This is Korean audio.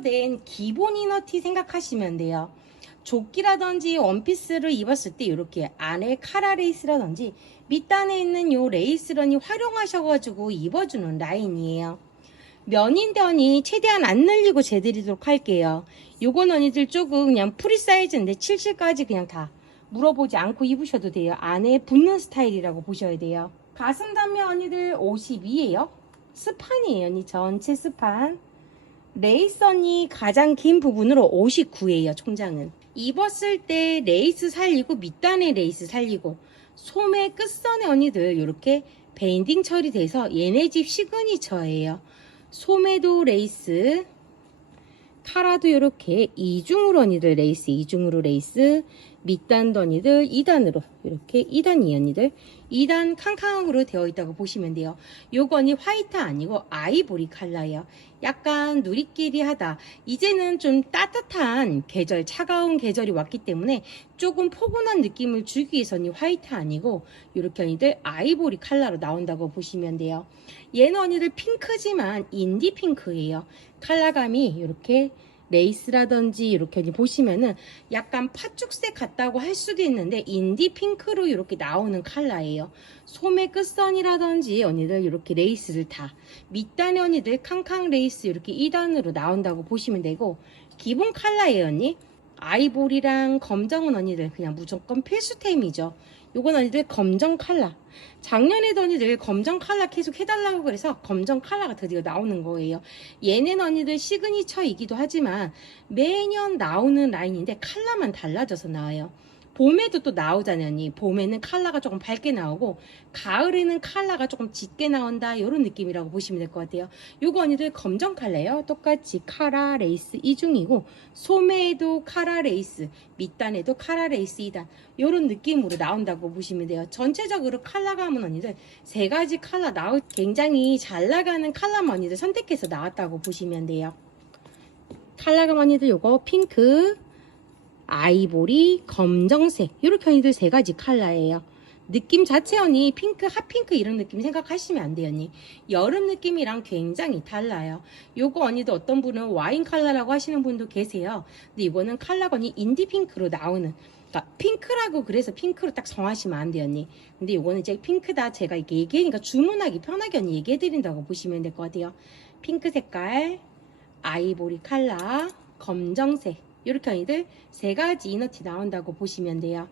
된 기본 이너티 생각하시면 돼요. 조끼라든지 원피스를 입었을 때 이렇게 안에 카라 레이스라든지 밑단에 있는 요 레이스런이 활용하셔가지고 입어주는 라인이에요. 언니 최대한 안 늘리고 재드리도록 할게요. 요건 언니들 조금 그냥 프리 사이즈인데 77까지 그냥 다 물어보지 않고 입으셔도 돼요. 안에 붙는 스타일이라고 보셔야 돼요. 가슴 단면 언니들 52예요. 스판이에요 언니 전체 스판. 언니 가장 긴 부분으로 59예요 총장은. 입었을 때 레이스 살리고 밑단에 레이스 살리고 소매 끝선에 언니들 이렇게 밴딩 처리돼서 얘네 집 시그니처예요. 소매도 레이스, 카라도 이렇게 이중으로 언니들 레이스, 이중으로 레이스, 밑단도 언니들 2단으로 이렇게 2단 이 언니들 2단 캉캉으로 되어 있다고 보시면 돼요. 언니 화이트 아니고 아이보리 컬러예요. 약간 누리끼리 하다. 이제는 좀 따뜻한 계절, 차가운 계절이 왔기 때문에 조금 포근한 느낌을 주기 위해서 이 화이트 아니고 이렇게 언니들 아이보리 컬러로 나온다고 보시면 돼요. 얘는 언니들 핑크지만 인디 핑크예요. 컬러감이 이렇게 레이스라든지 이렇게 보시면은 약간 팥죽색 같다고 할 수도 있는데 인디 핑크로 이렇게 나오는 컬러예요. 소매 끝선이라든지 언니들 이렇게 레이스를 다 밑단에 언니들 캉캉 레이스 이렇게 2단으로 나온다고 보시면 되고 기본 컬러예요 언니. 아이보리랑 검정은 언니들 그냥 무조건 필수템이죠. 요건 언니들 검정 컬러. 작년에도 언니들 검정 컬러 계속 해달라고 그래서 검정 컬러가 드디어 나오는 거예요. 얘는 언니들 시그니처이기도 하지만 매년 나오는 라인인데 컬러만 달라져서 나와요. 봄에도 또 나오잖아요. 봄에는 컬러가 조금 밝게 나오고, 가을에는 컬러가 조금 짙게 나온다, 이런 느낌이라고 보시면 될 것 같아요. 요거 언니들 검정 컬러예요. 똑같이 카라 레이스 이중이고, 소매에도 카라 레이스, 밑단에도 카라 레이스 2단, 요런 느낌으로 나온다고 보시면 돼요. 전체적으로 컬러감은 언니들 세 가지 컬러 나올, 굉장히 잘 나가는 컬러만 언니들 선택해서 나왔다고 보시면 돼요. 컬러감 언니들 요거 핑크, 아이보리, 검정색 이렇게 언니들 세 가지 컬러예요. 느낌 자체 언니 핑크, 핫핑크 이런 느낌 생각하시면 안 돼요 언니. 여름 느낌이랑 굉장히 달라요. 요거 언니도 어떤 분은 와인 컬러라고 하시는 분도 계세요. 근데 이거는 컬러가 언니 인디 핑크로 나오는 그러니까 핑크라고 그래서 핑크로 딱 정하시면 안 돼요 언니. 근데 요거는 이제 핑크다 제가 이렇게 얘기하니까 주문하기 편하게 언니 얘기해드린다고 보시면 될 것 같아요. 핑크 색깔, 아이보리 컬러, 검정색 이렇게 언니들 세 가지 이너티 나온다고 보시면 돼요.